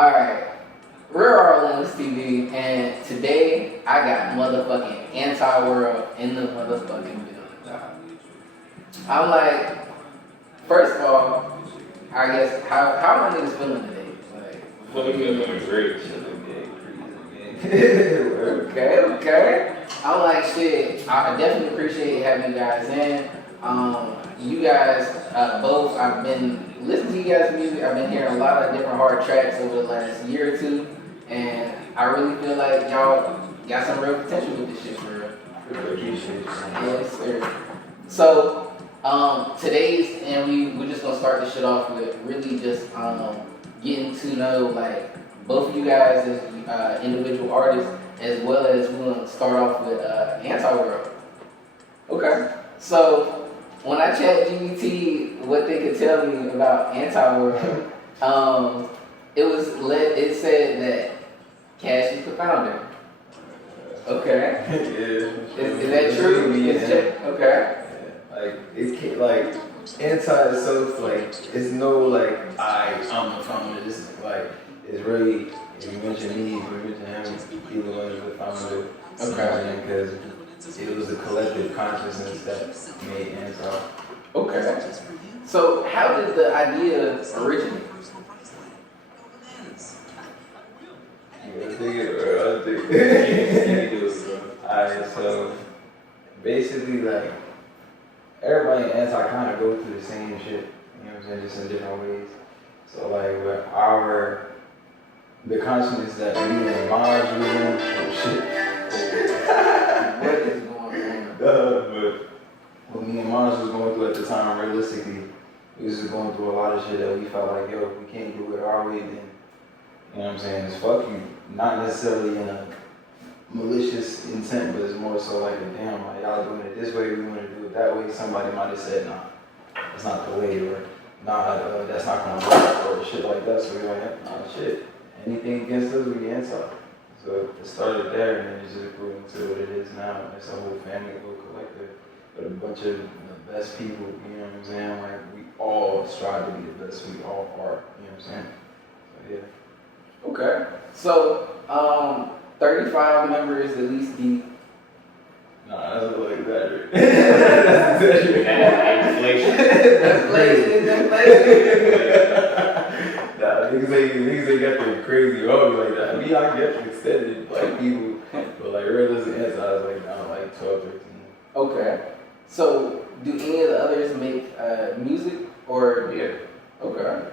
Alright, we're ReilentlessTV, and today I got motherfucking anti-world in the motherfucking building, dog. I'm like, first of all, I guess, how are my niggas feeling today? Feeling great. Okay. I'm like, shit, I definitely appreciate having you guys in. You guys, both, I've been listening to you guys' music. I've been hearing a lot of different hard tracks over the last year or two, and I really feel like y'all got some real potential with this shit for real. Yes, sir. So, today's, and we're just gonna start this shit off with really just getting to know like both of you guys as individual artists, as well as we're gonna start off with anti-world. Okay. So when I chat GBT what they could tell me about anti-world, it said that Cash is the founder. Okay. Yeah. Is that true? Yeah. Okay. Yeah. Like anti itself, like it's no like I'm the founder. This is like it's really if you mention me, if you mention him, he the one who's the founder. Okay. Because it was a collective consciousness that made anti. Okay. So how did the idea originate? I think it. Alright, so basically like everybody in anti kind of go through the same shit, you know what I'm saying, just in different ways. So like with the consciousness that me and Maj was in, What is going on? but what me and Maj was going through at the time, realistically, we was just going through a lot of shit that we felt like, yo, if we can't do it our way, then, you know what I'm saying, it's fuck you. Not necessarily in a malicious intent, but it's more so like a damn, like y'all doing it this way, we want to do it that way. Somebody might have said, nah, that's not the way, or nah, that's not gonna work, or shit like that. So we're like, nah, shit. Anything against us, we anti. So it started there, and then it just grew into what it is now. It's a whole family, a whole collective, but a bunch of the best people. You know what I'm saying? Like we all strive to be the best. We all are. You know what I'm saying? So yeah. Okay. So 35 members at least deep. Nah, that's a little exaggerated. That's Inflation. Nah, niggas ain't got the crazy hobby like that. I mean, I get extended like people, but like realistic anti is like down like 12, 13. Okay. So do any of the others make music or? Yeah. Okay.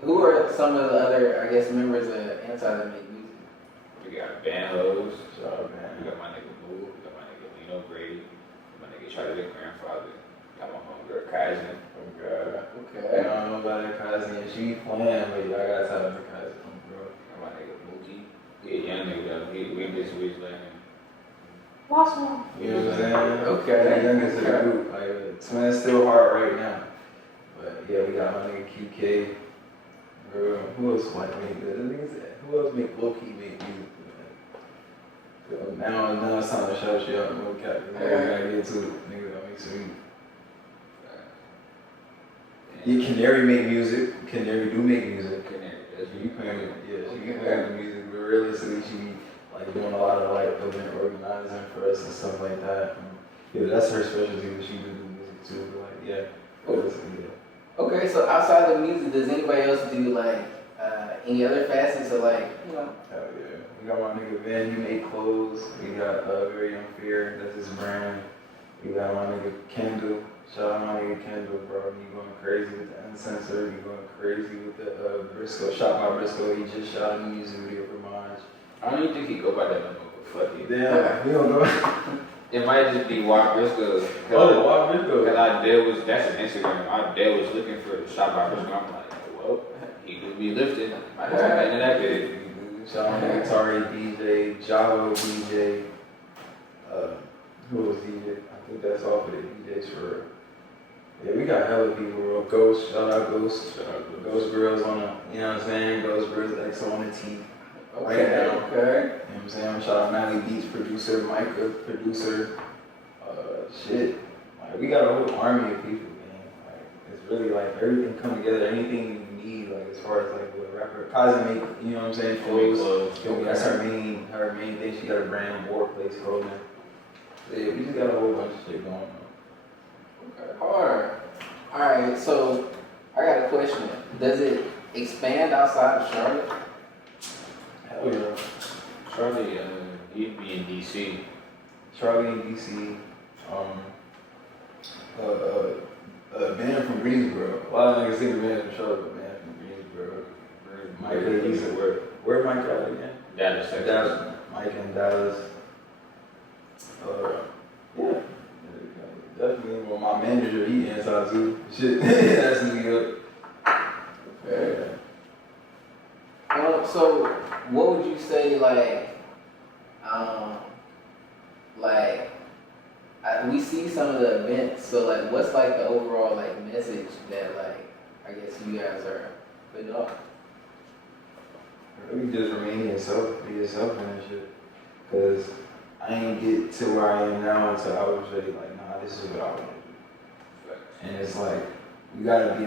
Who are some of the other, I guess, members of anti that make music? We got Band Hoes. So man, We got my nigga Boo. We got my nigga Lino Grady. My nigga Charlie the Grandfather. Got my homegirl Kaizen. oh god. Okay. I don't know about that cousin. Yeah, she playing, but y'all gotta tell her cousin, bro. Got my nigga Mookie. He a young nigga though. We just switched like him. Last one. You know what I'm saying? Okay. The youngest of the group. Like, Twin's still hard right now. But yeah, we got my nigga QK. Bro, who else might make good? Who else make low-key make music? So now it's time to shout you out. No cap. I gotta get to it. Nigga, that makes some music. Yeah, Canary make music. Canary do make music. Canary. That's She be playing with, she be playing the music, but realistically she be like doing a lot of like event organizing for us and stuff like that. Yeah, that's her specialty, but she do music too. But like, yeah, realistically, yeah. Okay, so outside of music, does anybody else do like any other facets of like, you know? Hell yeah. We got my nigga Ben, he make clothes. We got Very Unfair, that's his brand. We got my nigga Kendall. Shout out my nigga Kendall, bro. He going crazy with the uncensored. He going crazy with the Briscoe. Shot by Briscoe. He just shot a music video for Maj. I don't even think he go by that number, but fuck it. Damn, he don't go. It might just be Walk Briscoe. Oh, Walk Briscoe. Cause that's an Instagram. Our dad was looking for the shot by Briscoe. I'm like, well, he do be lifted. I just got into that bit. Shout out to Atari DJ, Javo DJ. Who was DJ? I think that's all for the DJs for real. Yeah, we got hella people, bro. Ghost, shout out Ghost. Ghost Girls on the, you know what I'm saying? Ghost Girls X on the T. Right now. Okay. You know what I'm saying? Shout out Natalie Beats, producer, Micah, producer. Shit. Like, we got a whole army of people, man. Like, it's really like everything come together, anything you need, like as far as like what a rapper, Kazi make, you know what I'm saying, clothes. That's her main thing. She got a brand, board place, clothing. So yeah, we just got a whole bunch of shit going on. Okay, hard. Alright, so I got a question. Does it expand outside of Charlotte? Hell yeah. Charlie, he'd be in DC. Charlie in DC, a band from Greensboro. A lot of niggas think a band from Charlotte, but man from Greensboro. He's at where Mike at again? Dallas, Texas. Mike in Dallas. Yeah. Definitely. Well, my manager, he inside too. Shit, that's New York. Okay. So what would you say, we see some of the events, so like, what's like the overall like message that like, I guess you guys are putting off? You just remain yourself, be yourself in that shit. Cause I ain't get to where I am now until I was really like, nah, this is what I want to do. And it's like, you gotta be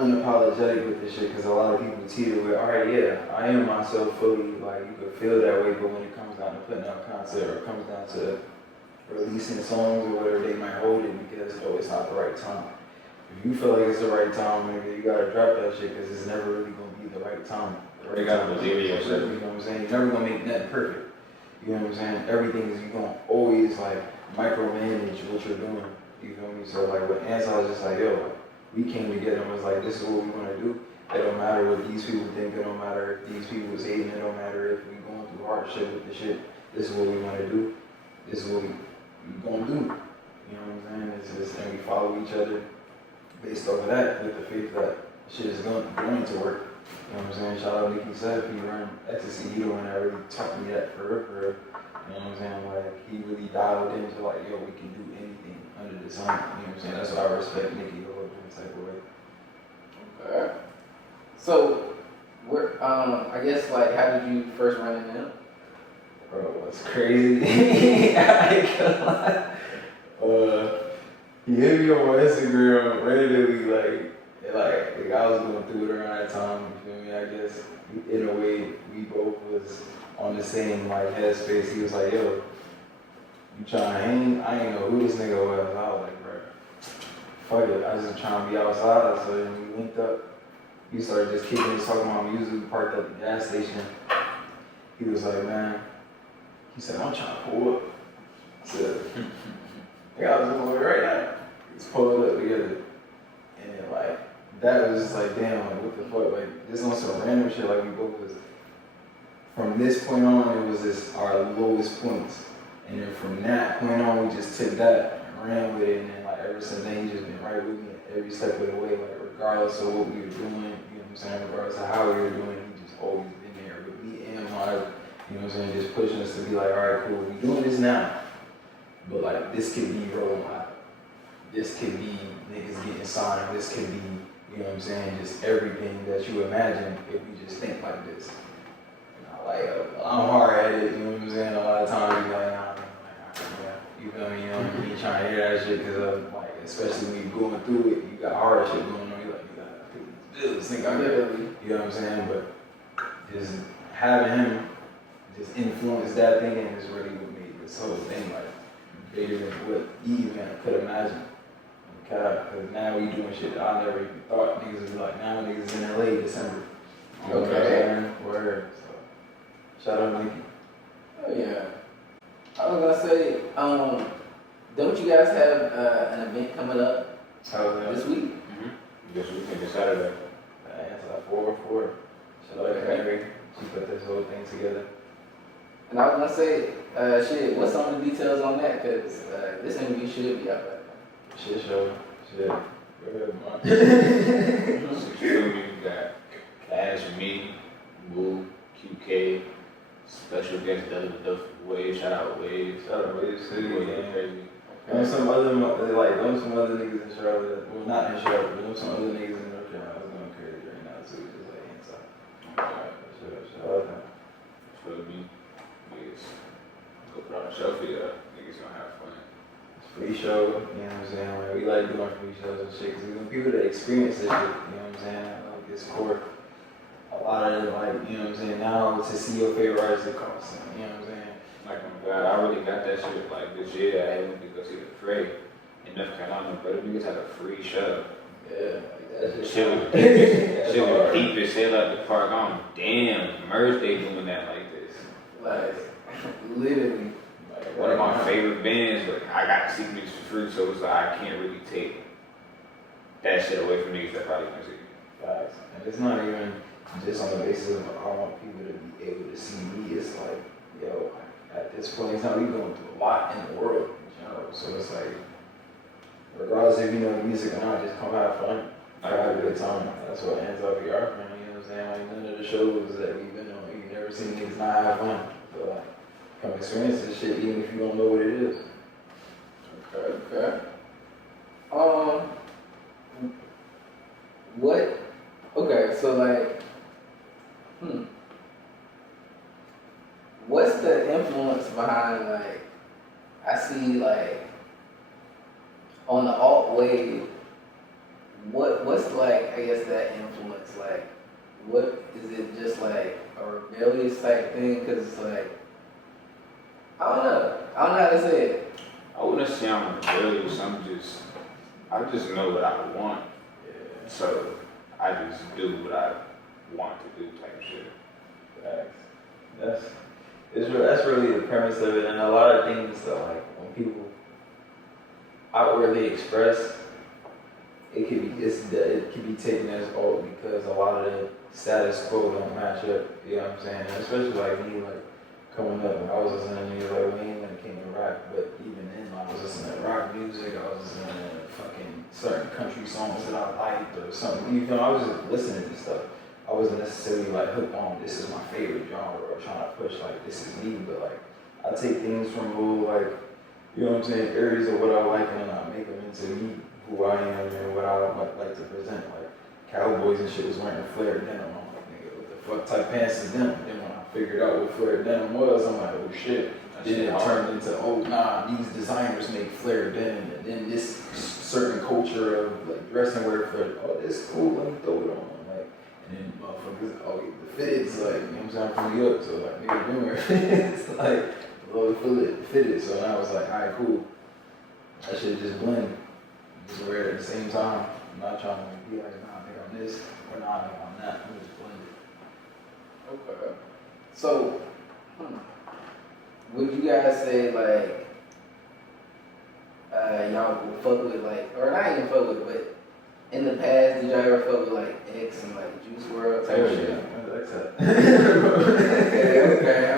unapologetic with this shit, cause a lot of people teeter with, alright, yeah, I am myself fully, like you could feel that way, but when it comes down to putting out content or it comes down to releasing songs or whatever, they might hold it because, oh, it's not the right time. If you feel like it's the right time, maybe you gotta drop that shit, cause it's never really gonna be the right time. You gotta believe in yourself. You know what I'm saying? You're never gonna make nothing perfect. You know what I'm saying? Everything is, you're gonna always like micromanage what you're doing. You feel me? So like with Ansel, was just like, yo, we came together and was like, this is what we wanna do. It don't matter what these people think, it don't matter if these people was hating, it don't matter if we going through hardship with the shit. This is what we wanna do. This is what we gonna do. You know what I'm saying? It's just, and we follow each other based off of that with the faith that shit is going to work. You know what I'm saying? Shout out Nikki said, if you run ecstasy, he the one that really taught me that for real. You know what I'm saying? Like, he really dialed into like, yo, we can do anything under the sun. You know what I'm saying? That's why I respect Nikki a whole different type of way. Okay. So, I guess like, how did you first run into him? Bro, what's crazy? I ain't gonna lie. He hit me on my Instagram randomly, like I was going through it around that time. You feel me? I guess in a way we both was on the same like headspace. He was like, "Yo, you trying to hang?" I ain't know who this nigga was. I was like, "Bro, fuck it. I was just trying to be outside." So then we linked up. He started just kicking us, talking about music. We parked at the gas station. He was like, "Man." He said, "I'm trying to pull up." I said, "I got this boy right now." Let's pull it up together. And then, like, that was just like, damn, like, what the fuck? Like, this on some random shit, like, we both was, from this point on, it was just our lowest points. And then from that point on, we just took that and ran with it. And then, like, ever since then, he just been right with me every step of the way, like, regardless of what we were doing, you know what I'm saying? Regardless of how we were doing, he just always been there with me and my, you know what I'm saying? Just pushing us to be like, all right, cool, we doing this now. But, like, this could be rolling out. This could be niggas getting signed. This could be, you know what I'm saying, just everything that you imagine if you just think like this. I'm hard-headed, you know what I'm saying? A lot of times you're like, nah, you feel me? You know, you ain't trying to hear that shit because, like, especially when you're going through it, you got hard shit going on. You're like, you gotta pay these bills, think I got, you know what I'm saying? But just having him just influence that thinking is really what made this whole thing like bigger than what he even could imagine. Because now we doing shit that I never even thought niggas would be like, now niggas in LA December. Okay. Word. So, shout out Nikki. Oh yeah. I was gonna say, don't you guys have an event coming up this week? Mm-hmm. This weekend, this Saturday. It's like 4/4. Shout out to Mary. She put this whole thing together. And I was gonna say, shit, what's some of the details on that? Because this interview should be out there. Shit show. Shit. Good, man. You got Cash, me, Woo, QK, special guest Duff, Wave, shout out Wave. Shout out Wave City. Wave crazy. And some other niggas in Charlotte. Well, not in Charlotte, but some other niggas in North Carolina. I was going crazy right now too, just like inside. Shout out them. For me, niggas go put on a show for you. Niggas gonna have fun. Free show, you know what I'm saying? Like, we like doing free shows and shit, because we want people to experience this shit, you know what I'm saying? Like, it's core. lot of like, you know what I'm saying, now to see your favorite artist, it costs something, you know what I'm saying? Like, oh my God, I really got that shit like this year. I went to go see the Fray in North Carolina, but the niggas had a free show. Yeah, like that Shit was deep as hell at the park. I'm damn, merge they doing that like this. Like, literally. Like, One of my favorite bands, but I got to see niggas for free, so it's like I can't really take that shit away from niggas that probably can see. Facts. And it's not even just on the basis of I want people to be able to see me. It's like, yo, at this point in time, we going through a lot in the world, you know. So it's like, regardless if you know the music or not, just come have fun. Have a good time. That's what ends up your friend, you know what I'm saying? Like none of the shows that we've been on, you've never seen niggas not have fun. So like, come experience this shit even if you don't know what it is. Okay. What? Okay, so like, what's the influence behind like? I see like on the alt wave. What's like? I guess that influence like. What is it? Just like a rebellious type thing? Cause it's like, I don't know. I don't know how to say it. I wouldn't say I'm rebellious. I just know what I want. Yeah. So I just do what I want to do type shit. Facts. That's really the premise of it, and a lot of things that like when people outwardly express, it could be taken as alt because a lot of the status quo don't match up. You know what I'm saying? And especially like me, like coming up, I was listening to Lil Wayne when it came to rap, but even then I was listening to rock music. I was listening to fucking certain country songs that I liked or something. You know, I was just listening to stuff. I wasn't necessarily like hooked on this is my favorite genre or trying to push like this is me, but like I take things from little like, you know what I'm saying, areas of what I like and I make them into me, who I am and what I like to present. Like cowboys and shit was wearing flared denim. I'm like, nigga, what the fuck type pants is them? Then when I figured out what flared denim was, I'm like, oh shit. Then it turned into, oh nah, these designers make flared denim, and then this certain culture of like dressing wear flared. Oh, this cool, let me throw it on. And then motherfuckers, oh, the fitteds, like, you know what I'm saying, I'm from New York, so like, nigga, been wearing fitteds, like, low fitted, so then I was like, alright, cool. That shit just blend. Just wear it at the same time. I'm not trying to be like, nah, nigga, I'm this, or nah, nigga, I'm that. I'm just blended. Okay. So, would you guys say like, y'all would fuck with like, or not even fuck with, but in the past, did y'all ever fuck with like X and like Juice World type shit? Okay.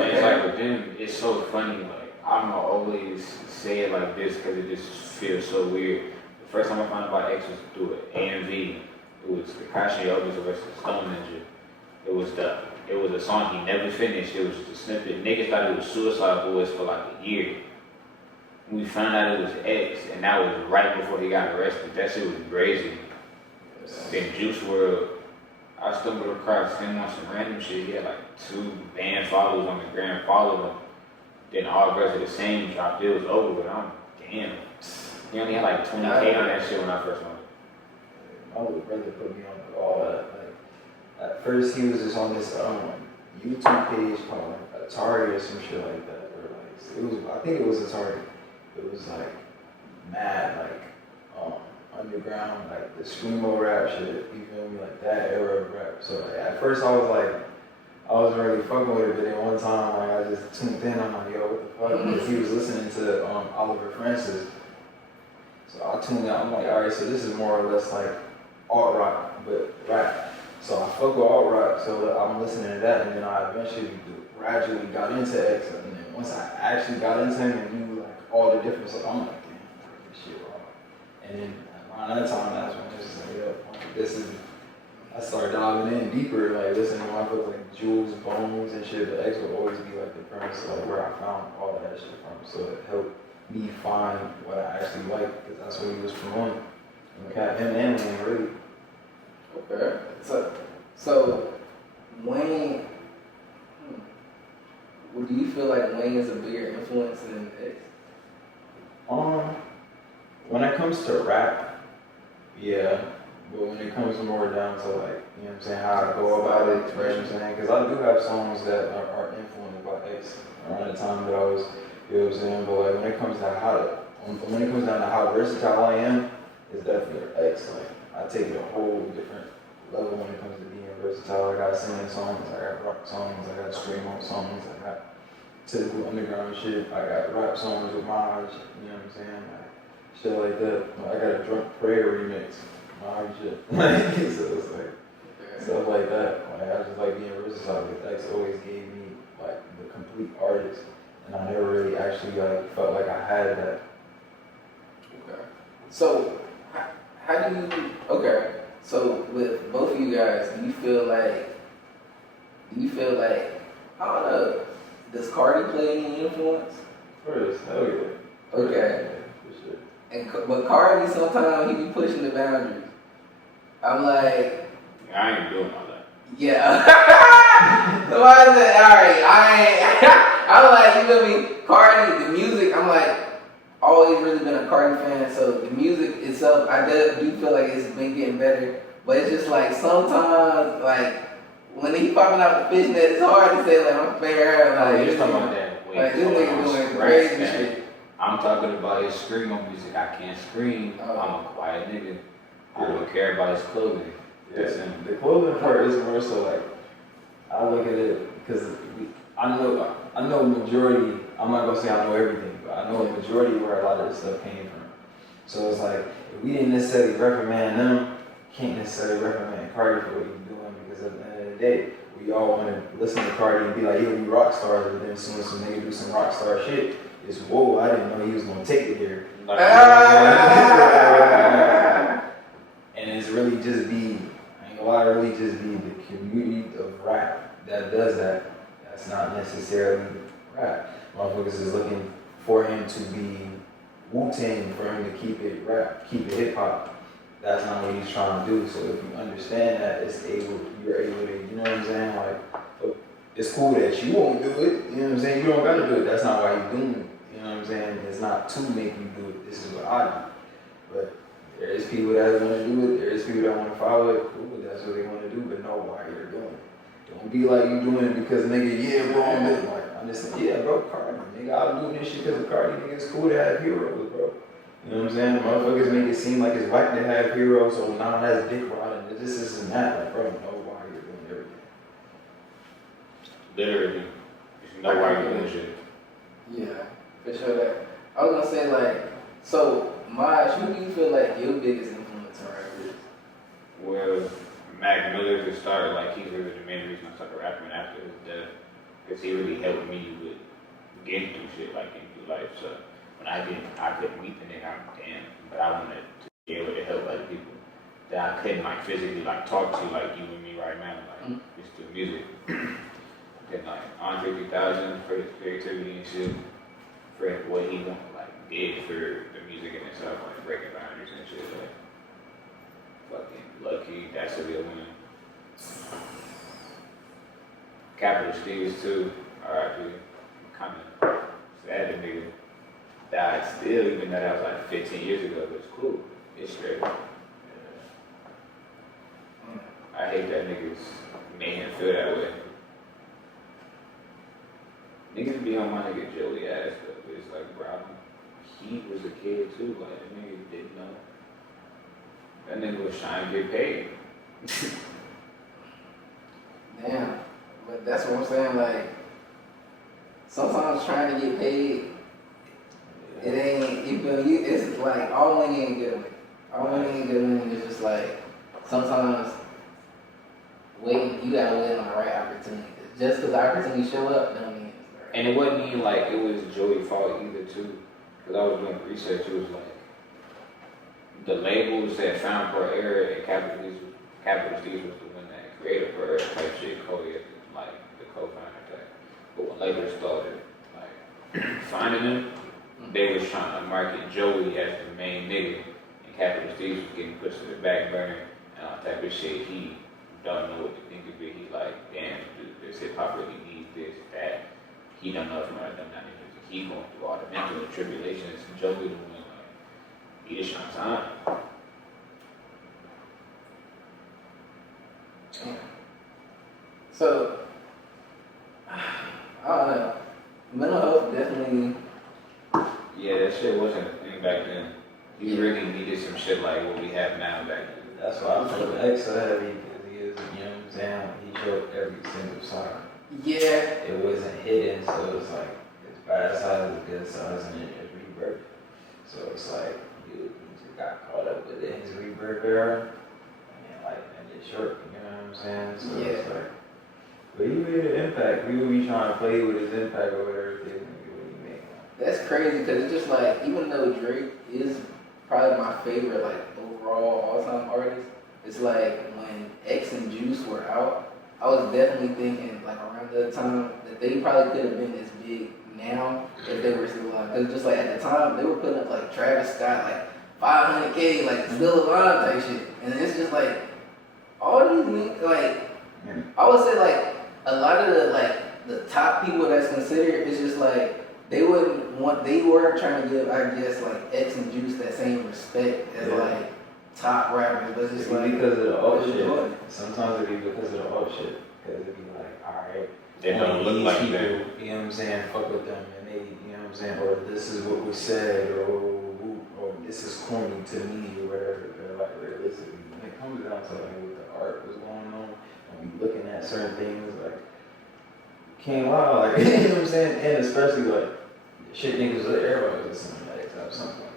And like with them, it's so funny. Like I'm gonna always say it like this because it just feels so weird. The first time I found out about X was through an AMV. It was the Kashmir and Lamaj versus Stone Ninja. It was a song he never finished. It was just a snippet. Niggas thought it was Suicide Boys for like a year. We found out it was X, and that was right before he got arrested. That shit was crazy. Then Juice World, I stumbled across him on some random shit. He had like 2 band followers on the gram, followed him. Then all girls are the same, dropped it was over with. I'm damn. He only had like 20K on that shit when I first went. My little brother put me on all that. Like, at first he was just on this YouTube page called like, Atari or some shit like that. Or like I think it was Atari. It was like mad like underground, like the screamo rap shit, you feel me, like that era of rap. So like, at first I wasn't really fucking with it, but then one time like I just tuned in, I'm like, yo, what the fuck? Because he was listening to Oliver Francis. So I tuned in, I'm like, alright, so this is more or less like alt rock, but rap. So I fuck with alt rock, so I'm listening to that, and then I eventually gradually got into X, and then once I actually got into him and knew like all the different stuff, I'm like, damn, this shit raw. And then around that time, that's when I was just like, yo, I started diving in deeper, like listening to my books like Jules, Bones, and shit. But X would always be like the premise of like where I found all that shit from. So it helped me find what I actually like, because that's what he was promoting. Him and Wayne, really. Okay. So Wayne, do you feel like Wayne is a bigger influence than X? When it comes to rap, yeah, But when it comes more down to like, you know what I'm saying, how I go about it, you know what I'm saying? Because I do have songs that are influenced by X around the time that I was, you know what I'm saying? But like when it comes to when it comes down to how versatile I am, it's definitely X. Like I take it a whole different level when it comes to being versatile. I got singing songs, I got rock songs, I got screamo songs, I got typical underground shit, I got rap songs with Maj, you know what I'm saying? Like, shit like that. I got a Drunk Prayer remix. Maj shit. So it's like stuff like that. Like I just like being versatile because X always gave me like the complete artist. And I never really actually like felt like I had that. Okay. So how do you so with both of you guys, do you feel like I don't know, does Cardi play any influence? First, hell yeah. Okay. Yeah, for sure. But Cardi sometimes he be pushing the boundaries. I'm like, I ain't doing all that. yeah. So I said, alright, I'm like, you feel me? Cardi, the music, I'm like, always really been a Cardi fan, so the music itself, I do feel like it's been getting better. But it's just like sometimes, like, when he popping out the fishnet, it's hard to say, like, I'm fair. Like, You're talking about that. Like, this nigga doing crazy shit. I'm talking about his screamo music. I can't scream. I'm a quiet nigga. I don't care about his clothing. Yeah, the clothing part is more so like, I look at it because I know majority, I'm not gonna say I know everything, but I know a majority where a lot of this stuff came from. So it's like, if we didn't necessarily reprimand them, can't necessarily reprimand Cardi for what he's doing, because at the end of the day, we all want to listen to Cardi and be like, yo, we rock stars, but then as soon as some nigga do some rock star shit, it's, whoa, I didn't know he was gonna take it here. And it's really just be, I ain't gonna lie, really just be the community of rap that does that. That's not necessarily rap. Motherfuckers is looking for him to be Wu-Tang, for him to keep it rap, keep it hip-hop. That's not what he's trying to do. So if you understand that, you're able to, you know what I'm saying? Like, it's cool that you won't do it, you know what I'm saying? You don't gotta do it. That's not why you're doing it. You know what I'm saying? It's not to make you do it. This is what I do. But there is people that want to do it. There is people that want to follow it. Cool, that's what they want to do, but know why you're doing it. Don't be like you doing it because nigga, yeah, bro, I'm doing it. Like, I'm just saying, yeah, bro, Cardi. Nigga, I'm doing this shit because of Cardi. Nigga, it's cool to have heroes, bro. You know what I'm saying? Motherfuckers make it seem like it's right to have heroes, so now that's dick riding. This and that. Like, bro, know why you're doing everything. Literally. You know why you're doing shit. Yeah, for sure. That I was gonna say, like, so Maj, who do you feel like your biggest influence on rap is? Well, Mac Miller to start, like, he's really the main reason I started rapping after his death, because he really helped me with getting through shit, like, getting through life. So when I couldn't meet the nigga, I'm damn, but I wanted to be able to help other people that I couldn't, like, physically, like, talk to, like you and me right now, like, just through music. Then, like, Andre 3000 for his creativity and shit, for what he did for the music in itself, like, breaking boundaries and shit, like, fucking Lucky, that's a real winner. Capital Steez too, R.I.P. Kind of sad the nigga died still, even though that was like 15 years ago, but it's cool. It's straight. I hate that niggas made him feel that way. Niggas be on my nigga Joey ass, but it's like, bro, he was a kid too, like, that nigga didn't know. That nigga was trying to get paid. Damn, but that's what I'm saying. Like, sometimes trying to get paid, it ain't. It's like all money ain't good. All money ain't good, and it's just like sometimes you gotta wait on the right opportunity. Just because the opportunity show up, don't mean it's the right. And it wasn't even like it was Joey's fault either too, because I was doing research. It was like the labels that found per error and Capital Steez was the one that created per error type shit. Cody is like the co-founder type. But when labels started like finding them, they was trying to market Joey as the main nigga, and Capital Steez was getting pushed to the back burner and all type of shit. He don't know what to think of it. He like, damn, this hip hop really needs this, that. He don't know if he might have done that music. He going through all the mental tribulations. And Joey the one like, he just trying to sign. shit wasn't a thing back then. You really needed some shit like what we have now back then. That's why I feel X so heavy because he is, you know what I'm saying? He showed every single side. Yeah. It wasn't hidden, so it's like it's bad size, it's good size, and it just rebirth. So it's like he just got caught up with it in his rebirth era, and like and it's short, you know what I'm saying? So it's like, but he made an impact. We would be trying to play with his impact over everything when he made one. That's crazy because it's just like, even though Drake is probably my favorite like overall all-time artist, it's like when X and Juice were out, I was definitely thinking like around that time that they probably could have been as big now if they were still alive. Because just like at the time they were putting up like Travis Scott like 500K like still alive type shit, and it's just like all these niggas, like I would say like a lot of the top people that's considered, it's just like they weren't trying to give, I guess, like X and Juice that same respect as like top rappers, but it's just like because of the alt shit. Sometimes it be because of the alt shit. Because it be like, alright, they don't look like people, that. you know what I'm saying, fuck with them, and they, you know what I'm saying, or this is what we said, or this is corny to me, or whatever. They're like, realistically, when it comes down to like what the art was going on, and we looking at certain things, like, came out, like, you know what I'm saying, and especially like, shit niggas, everybody was listening to that except something.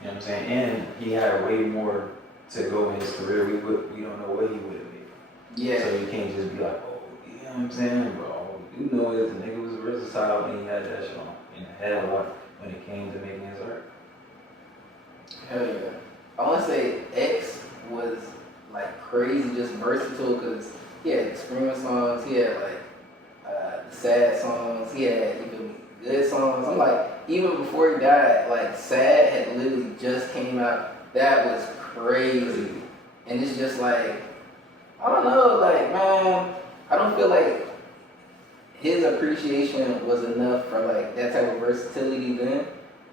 You know what I'm saying? And he had way more to go in his career. We don't know what he would have made. Yeah. So you can't just be like, oh, you know what I'm saying? But all we do know is the nigga was versatile and he had that shit on. And had a lot when it came to making his art. Hell yeah. I want to say X was like crazy, just versatile, because he had screaming songs, he had like sad songs, he had even good songs. I'm like, even before he died, like Sad had literally just came out. That was crazy. And it's just like, I don't know, like, man, I don't feel like his appreciation was enough for like that type of versatility then.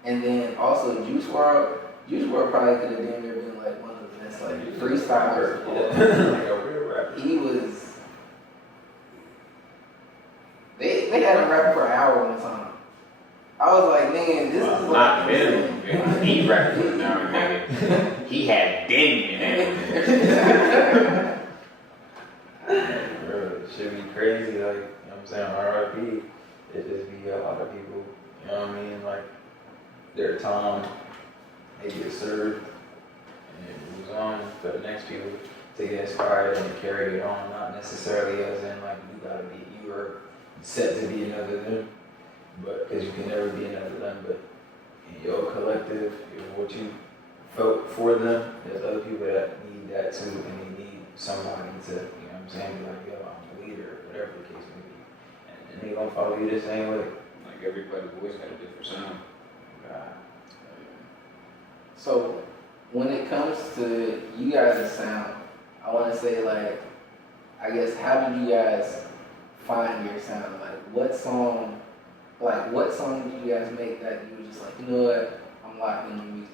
And then also Juice WRLD probably could have damn near been like one of the best like freestylers. Like a real rapper. He was. They had him rapping for an hour one time. I was like, man, this is not like him. He rapped for an hour, nigga. He had Diddy in that. Bro, it should be crazy, like, you know what I'm saying, RIP, it just be a lot of people, you know what I mean, like, their time, they get served, and it moves on for the next people to get inspired and to carry it on, not necessarily as in, like, you are set to be another them, but, because you can never be another them, but in your collective, what you felt for them, there's other people that need that too, and they need somebody to, you know what I'm saying, be like, yo, I'm the leader, whatever the case may be. And they gonna follow you the same way. Like everybody's voice got a different sound. God. So when it comes to you guys' sound, I want to say like, I guess, how did you guys find your sound? Like what song did you guys make that you were just like, you know what, I'm locked in the music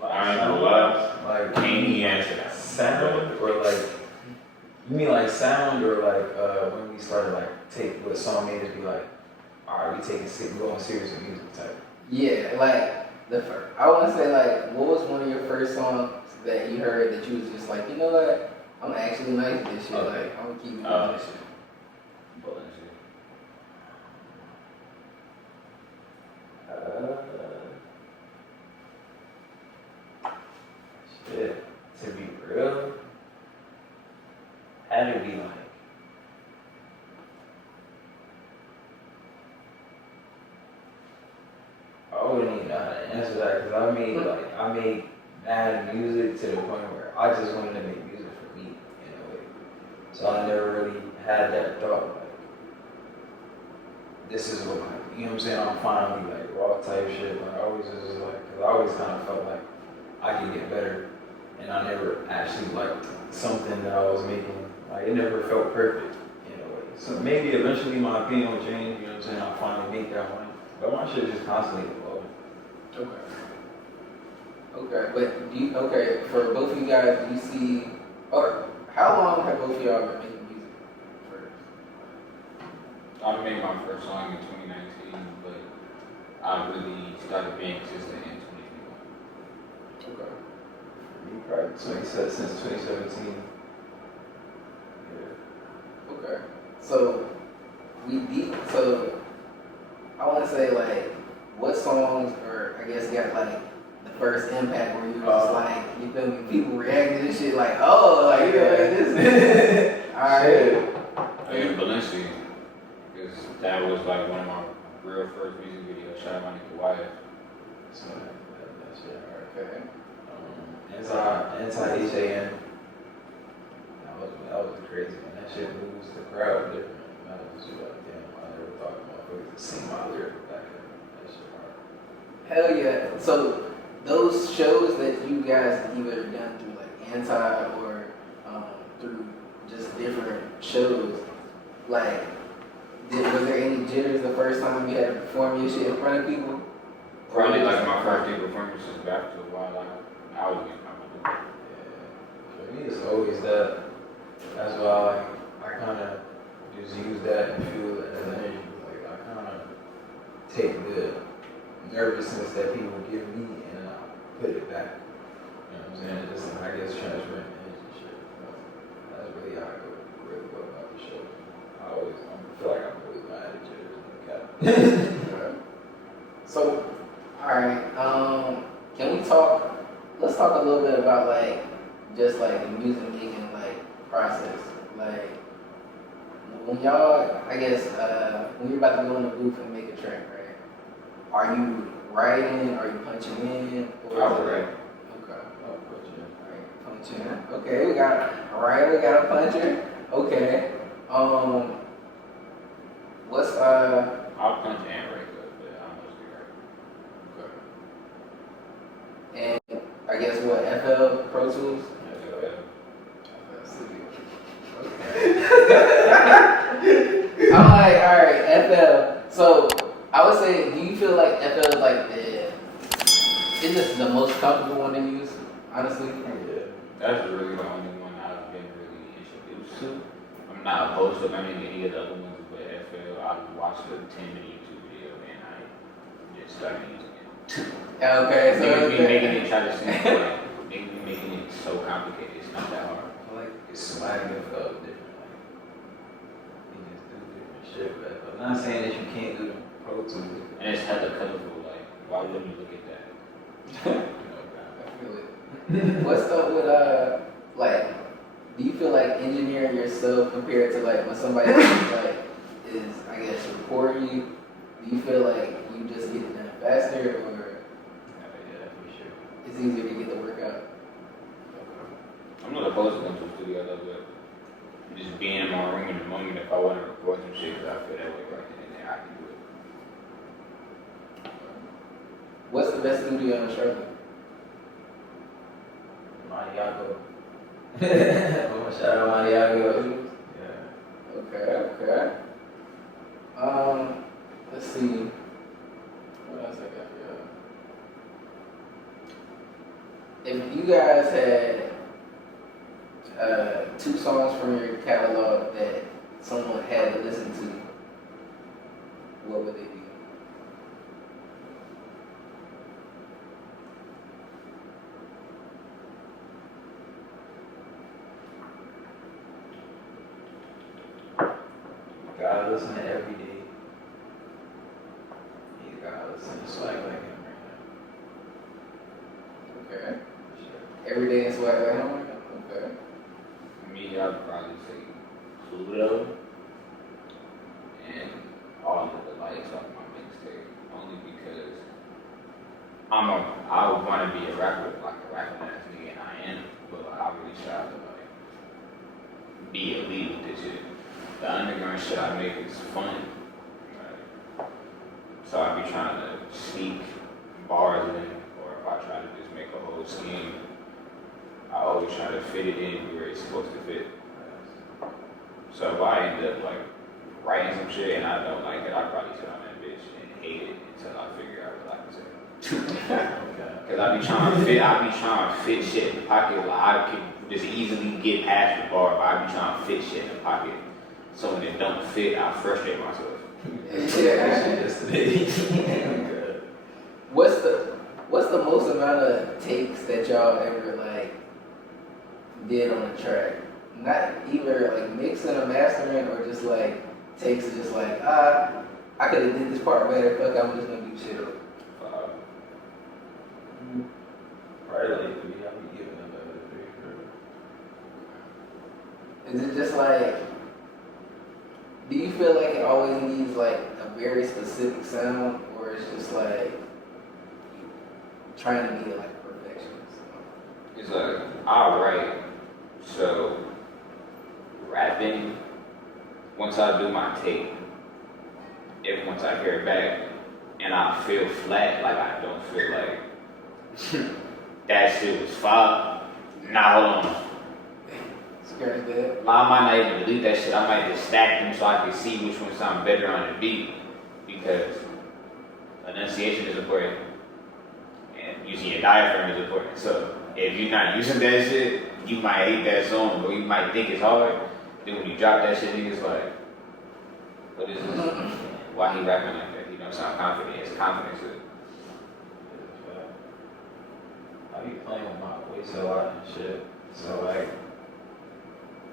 now? I ain't gonna lie. Like, Can't he answer that? sound, or like, you mean like sound, or like when we started like take what song made us be like, all right, we going serious with music type. Yeah, like I want to say like, what was one of your first songs that you heard that you was just like, you know what, I'm actually nice with this shit. Okay. Like I'm gonna keep doing this shit. Shit, to be real, had to be like, I wouldn't even know how to answer that, because I made mad music to the point where I just wanted to make music for me, in a way. So I never really had that thought, like, this is what, you know what I'm saying, I'm finally like raw type shit. Like I always just like, cause I always kind of felt like I could get better, and I never actually liked something that I was making. Like it never felt perfect in a way. So maybe eventually my opinion will change. You know what I'm saying? I'll finally make that one. But my shit just constantly evolving. Okay, but for both of you guys, do you see, or how long have both of y'all been making music first? I made my first song in 2019, but I really started being consistent in 2021. Okay. You probably since 2017. Yeah. Okay. So so I want to say like, what songs, or I guess got like the first impact where you were just like, you feel me? People react to this shit like, oh, like, you know, like this. All right. And Valencia, because that was like one of my real first music videos. Shout out my nigga Wyatt. So that shit hard. Okay. Anti-HAN. That was crazy, man. That shit moves the crowd different. That was just like, damn, I never thought motherfuckers to sing my lyric back then. That shit hard. Hell yeah. So those shows that you guys either done through like Anti or through just different shows, like, was there any jitters the first time you had to perform your shit in front of people? Probably like my first big performances back to a while, like I was getting comfortable. Yeah. For me, it's always that. That's why I kind of just use that and feel it as energy. Like, I kind of take the nervousness that people give me and I put it back. You know what I'm saying? Just, I guess, transferring energy and shit. That's really how I really go about the show. I feel like I'm always my attitude. So, alright, let's talk a little bit about like, just like the music making like process. Like, when y'all, I guess, when you're about to go in the booth and make a track, right? Are you writing? Are you punching in? Or I would write. Okay. Oh, punching. Alright, punching. Okay, we got a puncher. Okay. What's I'll punch and write, but I'm mostly write. Okay. And I guess what, FL Pro Tools? I'm like, alright, FL. So I would say, do you feel like FL is like is this the most comfortable one to use, honestly? Yeah. That's really the only one I've been really introduced to. I'm not opposed to learning any of the other ones, but FL, I watched a 10-minute YouTube video and I just started using it. Okay, so Niggas be making it try to sing, like, niggas be making it so complicated, it's not that hard. I like it's swag and felt different. Like, you just do different shit, but I'm not saying that you can't do Pro Tools. And it's hella colorful, like, why wouldn't you look at that? I feel it. What's up with like, do you feel like engineering yourself compared to like when somebody like is, I guess, recording you? Do you feel like you just get it done faster, or Yeah, for sure. it's easier to get the work out? I'm not opposed to going to the studio though, but just being in my room in the moment, if I want to record some shit, because I feel that way right then and there, I can do it. What's the best studio in Charlotte? Maniago. Shout out Maniago. Yeah. Okay. Let's see. What else I got here? If you guys had 2 songs from your catalog that someone had to listen to, what would they be? Gotta listen to every day. You gotta listen to swag like him right Okay. now. Sure. Every day in Swag Like Home? Okay. Me, I'd probably say Pluto and all of the lights off my mixtape, only because I would want to be a rapper, like a rapper ass nigga, and I am, but I really try to like be a lead with this shit. The underground shit I make is fun. Right? So I be trying to sneak bars in, or if I try to just make a whole scheme, I always try to fit it in where it's supposed to fit. So if I end up like writing some shit and I don't like it, I probably sit on that bitch and hate it until I figure out what I can say. Cause I be trying to fit shit in the pocket. Like I can just easily get past the bar, but I be trying to fit shit in the pocket. So when it don't fit, I frustrate myself. Yeah. What's the most amount of takes that y'all ever like did on a track? Not either like mixing or mastering or just like takes of just like I could have did this part better. Fuck, I'm just gonna do shit up. Probably like 3. I'll be giving them another 3 for. Is it just like? Do you feel like it always needs like a very specific sound, or it's just like trying to be like a perfectionist? It's like, I write, so rapping, once I do my take, once I hear it back, and I feel flat, like I don't feel like that shit was fire. Nah, hold on. Scratch that. I might not even delete that shit. I might just stack them so I can see which one sound better on the beat, because enunciation is important and using your diaphragm is important. So if you're not using that shit, you might hate that song, or you might think it's hard. Then when you drop that shit, niggas like, what is this? Why he rapping like that? He don't sound confident. It's confidence. I be playing with my voice a lot and shit. So like,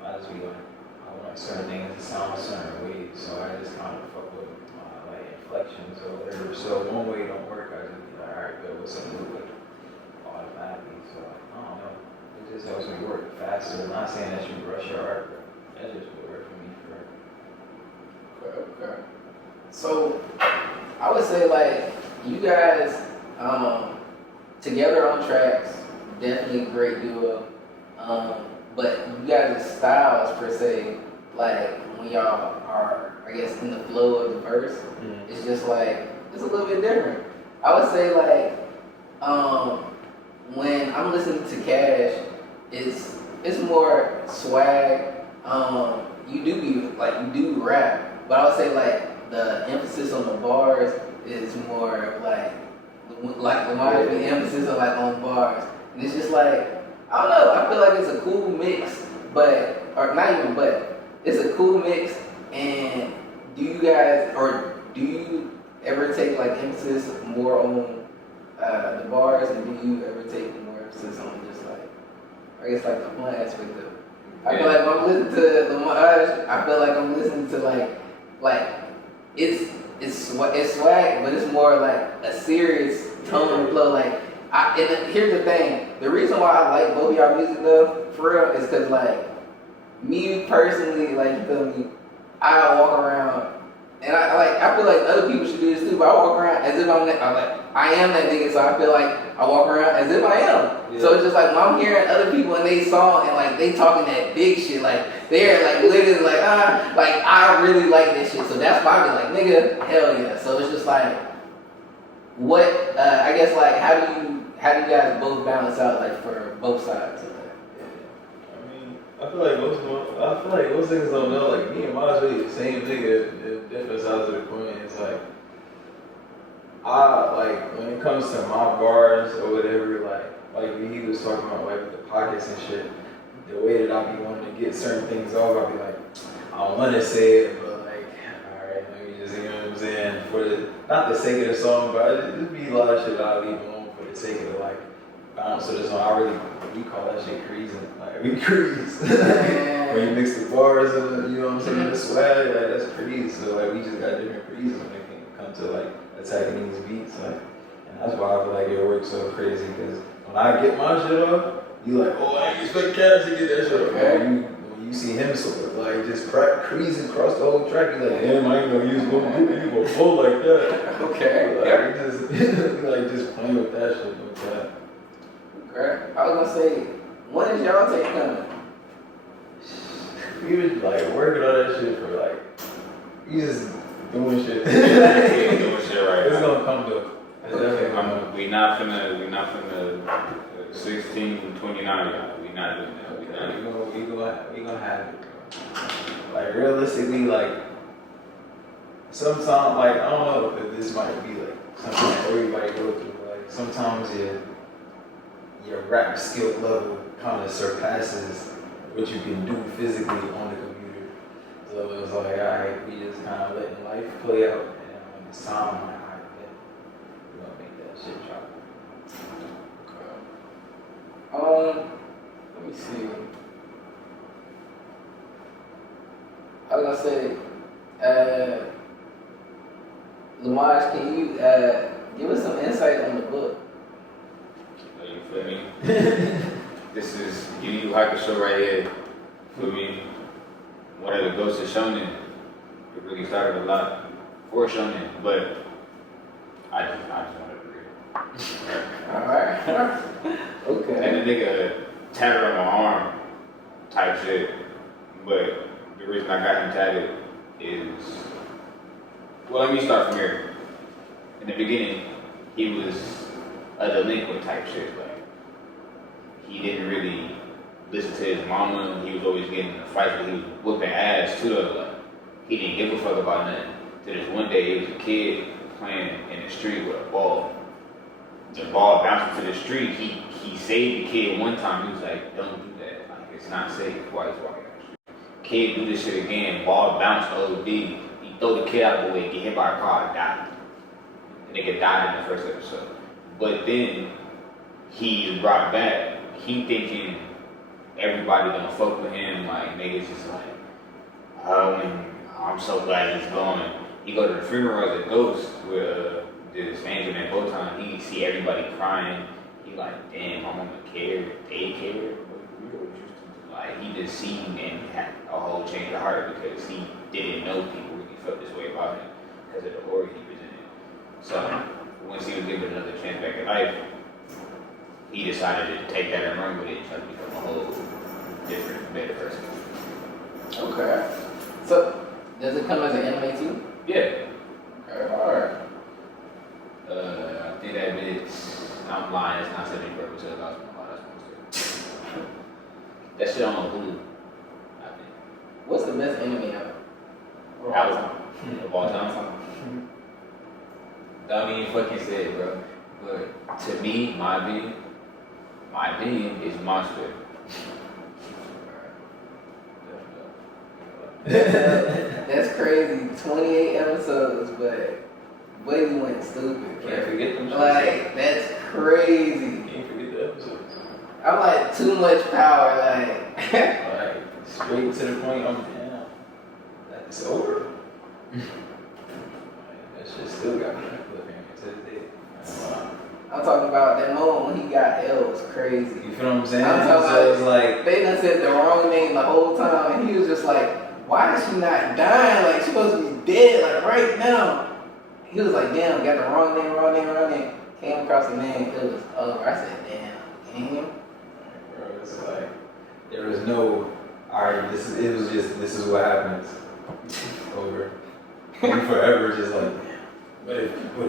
I just be like, I want certain things to sound a certain way. So I just kind of fuck with my like inflections or whatever. So one way don't work, I just be like, alright, go with something like automatically. So like, I don't know. It just helps me work faster. I'm not saying that you rush your art, but that just would work for me for. Okay. So I would say like you guys together on tracks, definitely great duo. But you guys' styles per se, like when y'all are, I guess, in the flow of the verse, it's just like it's a little bit different. I would say like when I'm listening to Cash, it's more swag. You do rap, but I would say like the emphasis on the bars is more like Lamaj, the emphasis on like on bars, and it's just like I don't know. I feel like it's a cool mix, it's a cool mix. And do you ever take like emphasis more on the bars, and do you ever take more emphasis on just like, I guess like the fun aspect of it? I feel like when I'm listening to Lamaj, I feel like I'm listening to like it's swag, but it's more like a serious tone and flow. Like, here's the thing: the reason why I like both of y'all music though, for real, is because like me personally, like you feel me, I walk around and I feel like other people should do this too, but I walk around as if I am that nigga, so I feel like I walk around as if I am. Yeah. So it's just like when I'm hearing other people and they song and like they talking that big shit, like they're like literally like I really like this shit, so that's why I be like, nigga, hell yeah. So it's just like, what I guess like how do you guys both balance out like for both sides of that? I feel like most niggas don't know, like me and Maj really the same nigga at different sides of the coin. It's like when it comes to my bars or whatever, like he was talking about like the pockets and shit, the way that I be wanting to get certain things off, I be like, I don't wanna say it, but like, alright, let me just, you know what I'm saying, not the sake of the song, but it be a lot of shit that I leave alone for the sake of like bounce of the song. We call that shit creasing. Like, we crease. When you mix the bars and you know what I'm saying, the swag, like that's crease. So like we just got different creases when it comes to like attacking these beats. Like, and that's why I feel like it works so crazy, because when I get my shit off, you like, oh, I didn't expect Cash to get that shit off. When you see him sort of like just creasing across the whole track, you're like, damn, I ain't gonna use one group and you gonna flow like that. Okay. Like just playing with that shit like that. Okay. I was gonna say, when is y'all take coming? We was like working on that shit for like, we just doing shit. Doing shit right It's now. gonna come to. We not finna 16, 29, y'all. We not doing that. We gonna have it. Like realistically, like sometimes, like I don't know if this might be like something that everybody go through. Like sometimes your rap skill level kind of surpasses what you can do physically on the computer. So So it was like, alright, we just kind of letting life play out. And when it's time, I'm like, alright, we're gonna make that shit drop. Let me see. I was gonna say, Lamaj, can you give us some insight on the book? Are you feel me? This is Yu Yu Hakusho right here. For me, one of the ghosts of shonen. It really started a lot for shonen, but I just wanted to read it. Alright. Okay. And the nigga tatted on my arm type shit. But the reason I got him tatted is, well, let me start from here. In the beginning, he was a delinquent type shit. Like, he didn't really listen to his mama. He was always getting in a fight, but he was whooping ass too. Like, he didn't give a fuck about nothing. So this one day, he was a kid playing in the street with a ball. The ball bounced to the street. He saved the kid one time. He was like, "Don't do that. Like, it's not safe." While he's walking down the street, kid do this shit again. Ball bounced OD. He throw the kid out of the way, get hit by a car, die. The nigga died in the first episode. But then he is brought back. He thinking everybody gonna fuck with him. Like, niggas just like, oh, I'm so glad he's gone. He go to the funeral as a ghost with this angel named Botan. He see everybody crying. He like, damn, my mama cared. They cared. Like, he just seen and had a whole change of heart because he didn't know people really felt this way about him because of the aura he presented. So once he was given another chance back in life, he decided to take that and run with it and try to become a whole different, better person. Okay. So, does it come as an anime too? Yeah. Okay, alright. I think that it's, I'm lying, it's not 70 purpose, I lost my last one. That shit on Hulu, I think. What's the best anime ever? Of all time? Don't even fucking say it, bro. But to me, my opinion is Monster. That's crazy. 28 episodes, but boy, we went stupid. Can't forget them. Like, that's crazy. Can't forget the episodes. I'm like, too much power, like. Like, straight to the point, I'm down. It's over. That shit still got me cliffhanger to this day. I'm talking about that moment when he got L was crazy. You feel what I'm saying? I'm talking So it's about, like, they done said the wrong name the whole time, and he was just like, why is she not dying? Like, she's supposed to be dead, like, right now. He was like, damn, got the wrong name. Came across the name, it was over. I said, damn. bro, it's like, there was no, alright, this is what happens. Over. And forever just like, what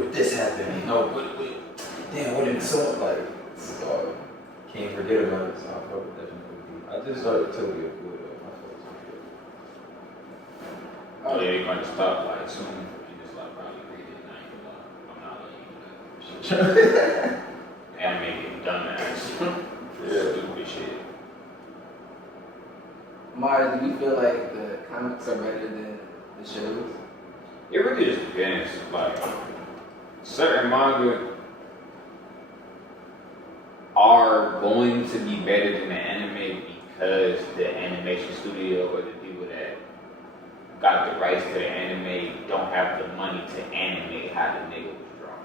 if this happened? No, what if so, like, so, can't forget about it, so I fuck with definitely. I just started totally good though. I fuck with it. Oh yeah, you're going to stop like soon. You just like probably read it and I'm not letting you do that. Anime getting dumbass. Yeah. Stupid shit. Mara, do you feel like the comics are better than the shows? It really just depends. Like, certain manga are going to be better than the anime because the animation studio or the people that got the rights to the anime don't have the money to animate how the nigga was drawn.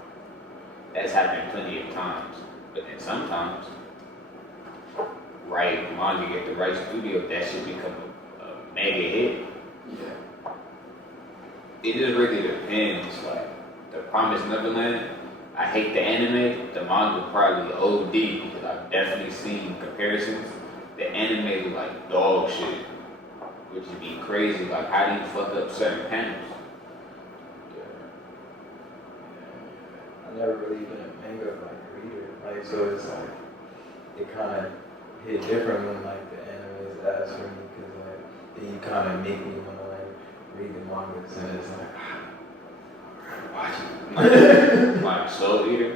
That's happened plenty of times. But then sometimes, right manga get the right studio, that should become a mega hit. Yeah. It just really depends. Like, The Promised Neverland, I hate the anime. The manga probably OD because I've definitely seen comparisons. The anime look like dog shit, which would be crazy. Like, how do you fuck up certain panels? I never really been a manga like reader, like so it's like it kind of hit different when like the anime is asked for me because like then you kind of make me want to like read the mangas and it's like watch it. Like Soul Eater,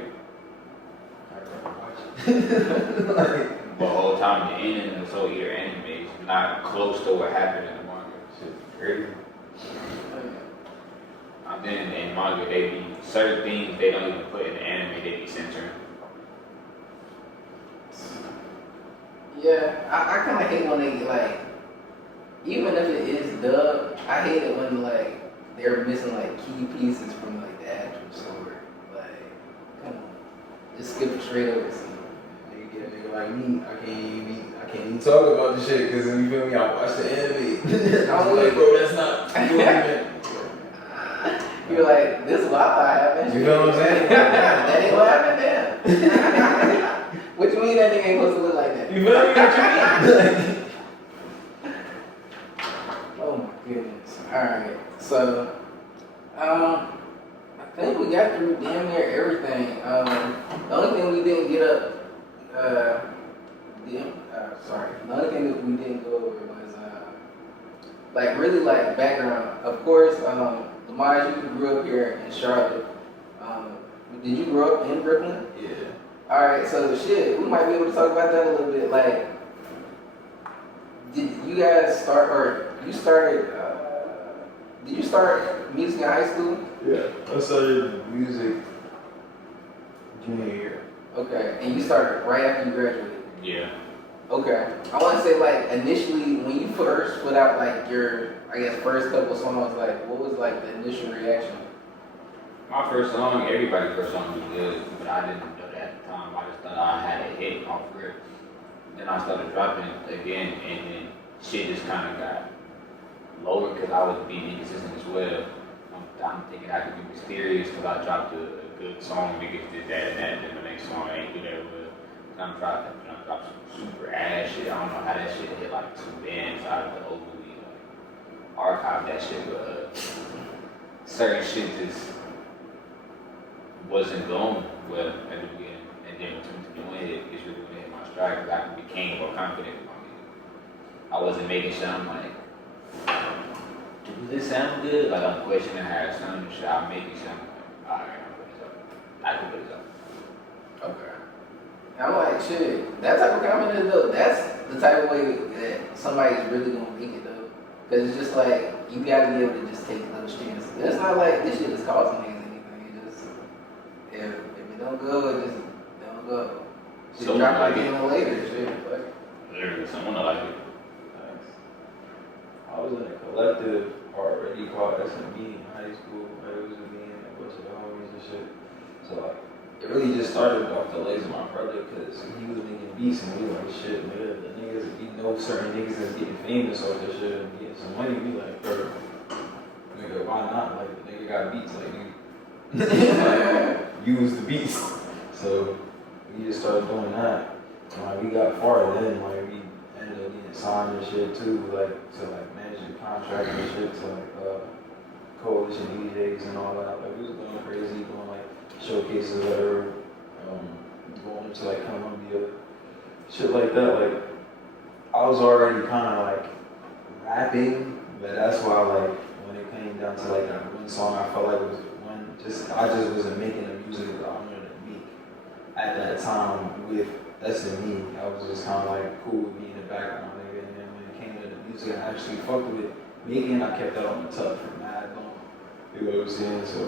I gotta watch it. Like, the whole time the ending of the Soul Eater anime is not close to what happened in the manga. shit. Crazy. And then in manga, they be certain things they don't even put in the anime, they be censoring. Yeah, I kind of hate when they like, even if it is dubbed, I hate it when like they're missing like key pieces from like the actual story. Like, come on, just skip it straight over. You get a nigga like me, I can't even talk about this shit because you feel me, I watch the anime. I'm like, bro, that's not You're like, this is what I thought happened. You know what I'm saying? That ain't what happened then. What you mean that nigga ain't supposed to look like that? You feel me? What you mean? Oh my goodness. Alright, so I think we got through damn near everything. The only thing we didn't get up the only thing that we didn't go over was like really like background. Of course, Lamaj, you grew up here in Charlotte. Did you grow up in Brooklyn? Yeah. Alright, so shit, we might be able to talk about that a little bit. Like, did you guys start, or you started, did you start music in high school? Yeah. I started music junior year. Okay, and you started right after you graduated? Yeah. Okay. I want to say, like, initially, when you first put out, like, your, I guess, first couple songs, like, what was, like, the initial reaction? My first song, everybody's first song was good, but I didn't know that at the time. I just thought I had a hit off rip. Then I started dropping again, and then shit just kind of got lower because I was being inconsistent as well. I'm thinking I could be mysterious because I dropped a good song, niggas did that and that, and then the next song I ain't do that well. I'm dropping some super ass shit. I don't know how that shit hit like 2 bands out of the overly archive that shit, but certain shit just wasn't going well at the beginning. And then when 2021 hit, it's really when it hit my stride because I became more confident with my music. I wasn't making shit, I'm like, do this sound good? Like I'm questioning how it sounds and shit. I'm making shit, I'm like, alright, I'm put this up. I can put this up. Okay. I'm like, shit, that type of confidence, though, that's the type of way that somebody's really gonna make it, though. Because it's just like, you gotta be able to just take those chances. It's not like this shit is costing niggas anything. It just, if it don't go, it just don't go. Just So drop like it again later, shit. Like, literally, someone I like it. Nice. I was in a collective already called SMB in high school. It was me and a bunch of the homies and shit. So like, it really just started off the legs of my brother because he was making beats and we were like, shit, nigga, the niggas, we know certain niggas that's getting famous off this shit and getting some money. We like, bro, nigga, why not? Like, the nigga got beats, like, you use the beats. So we just started doing that. And like, we got far then, like, we ended up getting signed and shit too, like, to like managing contracts and shit to like, coalition DJs and all that. Like, we was going crazy, doing like showcases that are going into like Columbia, shit like that. Like, I was already kind of like rapping, but that's why like when it came down to like that one song, I felt like it was one. I just wasn't making the music that I wanted to make at that time with SME. I was just kind of like cool with me in the background, nigga. And then when it came to the music, I actually fucked with making. I kept that on the top for mad long. You know what I'm saying? So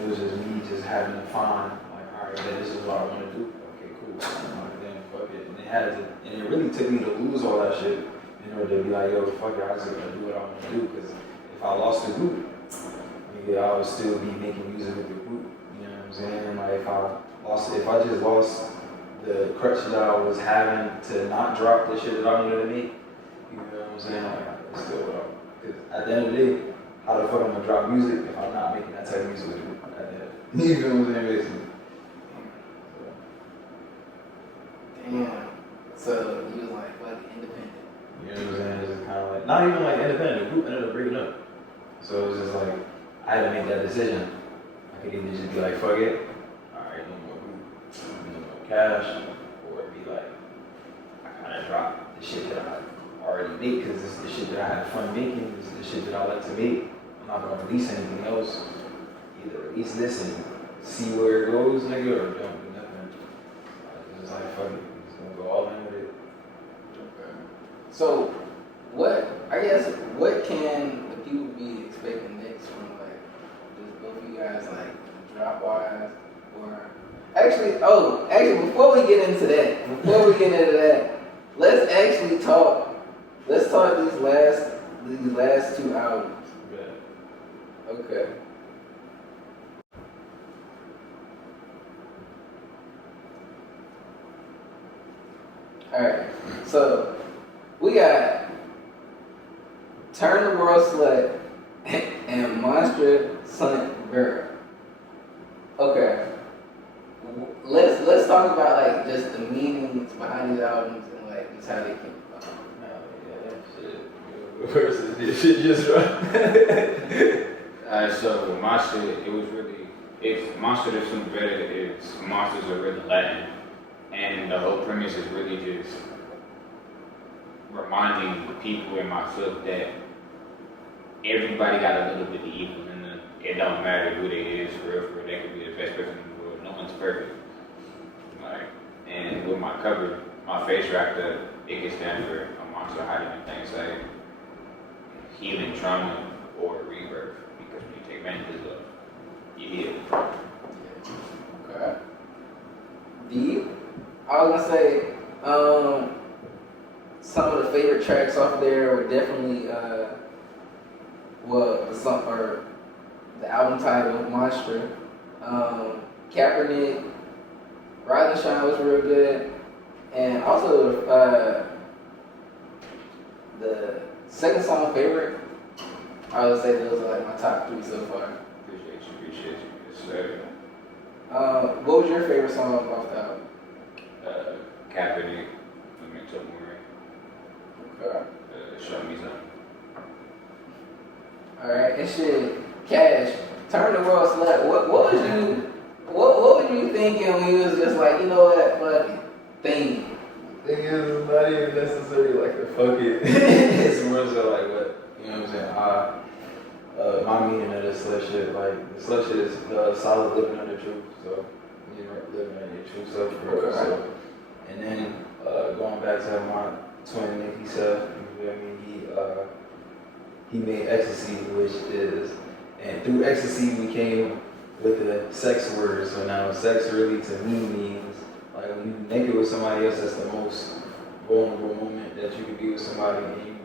it was just me just having to find, like, alright, this is what I want to do. Okay, cool. I'm like, damn, fuck it. And it really took me to lose all that shit in order to be like, yo, fuck it, I just gotta do what I want to do. Because if I lost the group, nigga, I would still be making music with the group. You know what I'm saying? And like, if I just lost the crutch that I was having to not drop the shit that I wanted to make, you know what I'm saying? Like, that's still what because at the end of the day, how the fuck I'm gonna drop music if I'm not making that type of music with the group? You feel what I'm saying, basically? damn. So you was like, fuck, independent. You know what I'm saying? It's just kind of like, not even like independent, the group ended up breaking up. So it was just like, I had to make that decision. I could either just be like, fuck it, alright, no more group, no more cash, or be like, I kind of drop the shit that I already made because it's the shit that I had fun making, it's the shit that I like to make. I'm not gonna release anything else. Either release this and see where it goes, nigga, or don't do nothing. It's just like, fuck it, we're just gonna go all in with it. Okay. So, what can the would people be expecting next from like just both of you guys like drop wise or actually before we get into that, let's actually talk these last two albums. Yeah. Okay. Alright, so we got Turn the World Slut and Monster Son Girl. Okay. Let's talk about like just the meanings behind these albums and like just how they came about. Versus this shit just right. So Monster, it was really, if Monster there's something better, it's Monsters are really Latin. And the whole premise is really just reminding the people in myself that everybody got a little bit of evil in them. It don't matter who they is, for real. They could be the best person in the world. No one's perfect. Like, and with my cover, my face raptor, it can stand for a monster hiding in things like healing trauma or rebirth. Because when you take man's love, you heal. Okay. Deep. I was gonna say, some of the favorite tracks off there were definitely, the album title, Monster. Kaepernick, Rise and Shine was real good. And also, the second song favorite, I would say those are like my top three so far. Appreciate you. Yes, sir. What was your favorite song off the album? Kaepernick, Memento Mori. Okay. Show me something. Alright, and shit, Cash, Turn the World Slut. What was you thinking when you was just like, you know what, fuck it, thing? Thing is, it's not even necessarily like the fuck it. It's more so like what, you know what I'm saying? My meaning of the slut shit, like the slut shit is solid living under truth. So you're living under your true self for real. So, and then going back to my twin Nicky stuff, you feel me? He made ecstasy, which is, and through ecstasy we came with the sex word. So now sex really to me means like when you naked with somebody else, that's the most vulnerable moment that you could be with somebody and you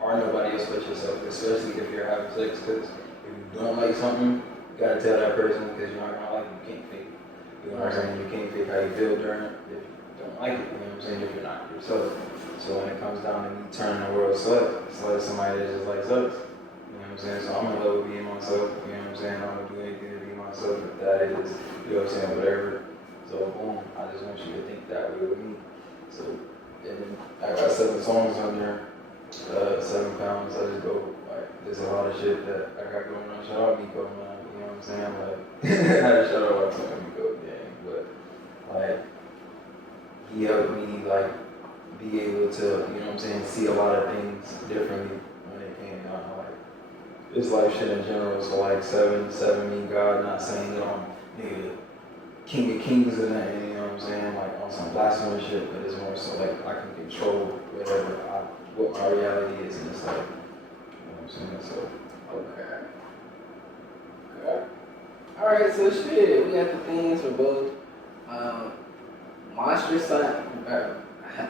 are nobody else but yourself, especially if you're having sex. Because if you don't like something, you gotta tell that person because you're not gonna like it. You can't fake it. You know what I'm saying? You can't fake how you feel during it if you don't like it. You know what I'm saying? If you're not yourself. So when it comes down to me turning the world slut, it's like somebody that just likes us. You know what I'm saying? So I'm in love with being myself. You know what I'm saying? I'm gonna do anything to be myself. If that is, you know what I'm saying? Whatever. So boom, I just want you to think that way with me. So and then I got 7 songs on there, 7 pounds. I just go like there's a lot of shit that I got going on. Shout out Miko, man. You know what I'm saying? Like I had to shout out to Miko, gang, but like he helped me like be able to, you know what I'm saying, see a lot of things differently when it came down to like this life shit in general. So like 7 mean God, not saying that I'm nigga King of Kings and that, you know what I'm saying, like on some blasphemous shit, but it's more so like I can control what my reality is, and it's like, you know what I'm saying, so. Okay. Alright, so shit, we got the things for both Monster Son,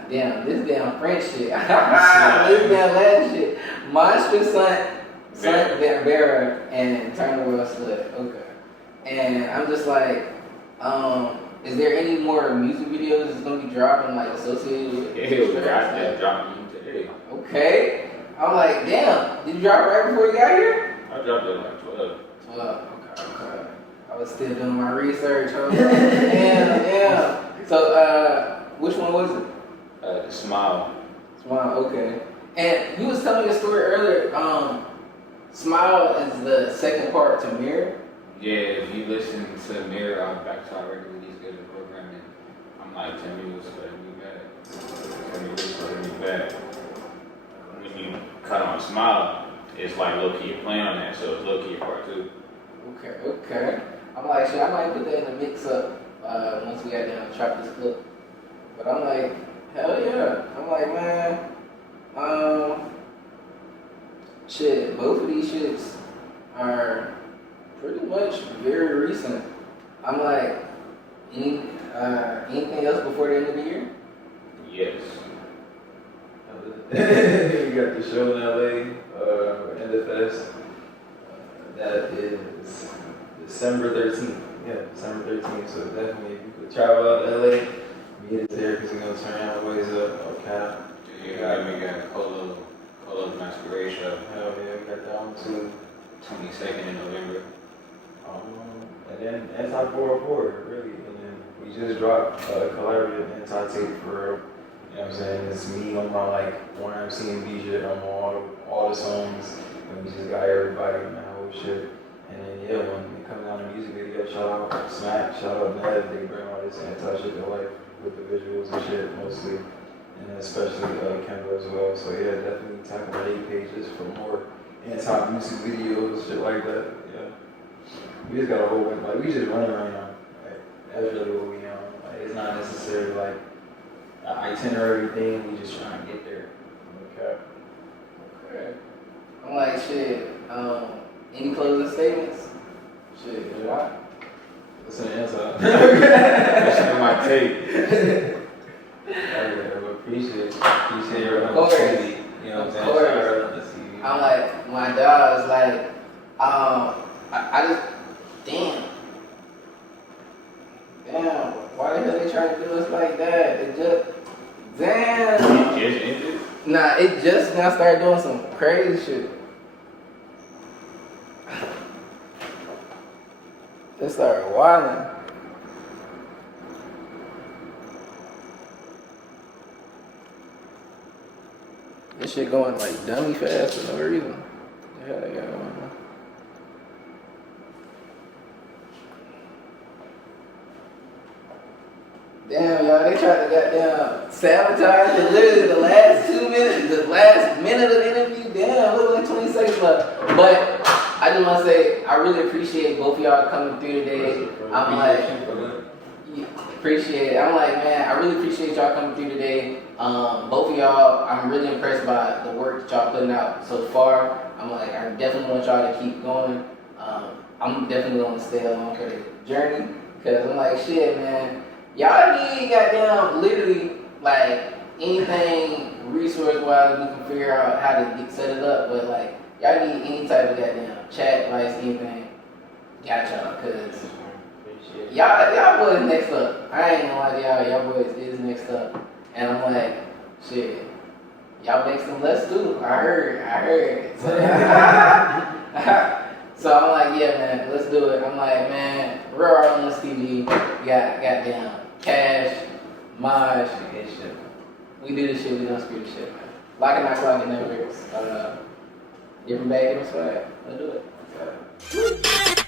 this damn French shit, this damn Latin shit, Monster Son Bearer and Turn the World Slut. Okay. And I'm just like, is there any more music videos that's gonna be dropping like associated with Yeah, I just dropped them today. Okay. I'm like, damn, did you drop right before you got here? I dropped it like 12. 12, okay. I was still doing my research. I was like, damn. So, which one was it? The Smile. Smile, okay. And you was telling me a story earlier. Smile is the second part to Mirror. Yeah, if you listen to Mirror, I'm back to our regular scheduled programming. I'm like 10 minutes letting me back. 10 minutes letting me back. When you cut on Smile, it's like low key you're playing on that, so it's low key part 2. Okay. I'm like, shit, I might put that in the mix up once we got down to Trap This Clip. But I'm like, hell yeah. I'm like, man, Shit, both of these shits are pretty much very recent. I'm like, anything else before the end of the year? Yes. We got the show in LA, End of Fest. That is December 13th. Yeah, December 13th. So definitely, if you could travel out to LA, meet us there because we're going to turn our ways up. Okay. Yeah, we got Polo Masquerade show. Hell yeah, we got that one too. 22nd in November. And then Anti-404, really. And then we just dropped a collaborative anti-tape for real. You know what I'm saying? It's me on my like one MCMB shit on all the songs. And we just got everybody on that whole shit. And then yeah, when it comes down to music video, shout out Smack, shout out Nev, they bring all this anti-shit to life with the visuals and shit mostly. And then especially Kendall as well. So yeah, definitely tap on our pages for more anti-music videos, shit like that. Yeah. We just got a whole bunch, like we just running right now. Like, that's really what we on. Like, it's not necessarily like an itinerary thing, we just trying to get there. Okay. Okay. I'm like, shit, any closing statements? Shit, yeah. Listen to inside. Listen to my tape. Appreciate your Of course. TV. You know what I'm saying? Of course. Shout out to TV. I'm like, my dog's like, I just, damn, why the hell they trying to do us like that? It just, damn. It just ended? Nah, it just now started doing some crazy shit. It started wilding. This shit going like dummy fast for no reason. What the hell they got going on? Damn, y'all, they tried to goddamn sabotage it. Literally the last 2 minutes, the last minute of the interview. Damn, look like 20 seconds left. But I just want to say, I really appreciate both of y'all coming through today. I'm like, appreciate it. I'm like, man, I really appreciate y'all coming through today. Both of y'all, I'm really impressed by the work that y'all putting out so far. I'm like, I definitely want y'all to keep going. I'm definitely going to stay along for the journey. Because I'm like, shit, man. Y'all need goddamn literally like anything resource-wise we can figure out how to get set it up. But like, y'all need any type of goddamn chat, advice, anything. Got y'all, cause y'all boys next up. I ain't gonna lie to y'all boys is next up. And I'm like, shit, y'all make some less too. I heard. So I'm like, yeah, man, let's do it. I'm like, man, real ReilentlessTV, got goddamn Cash, Maj, we do this shit, we don't screw this shit, man. Lock and not clock, it never hurts. Different bag, different swag. Let's do it.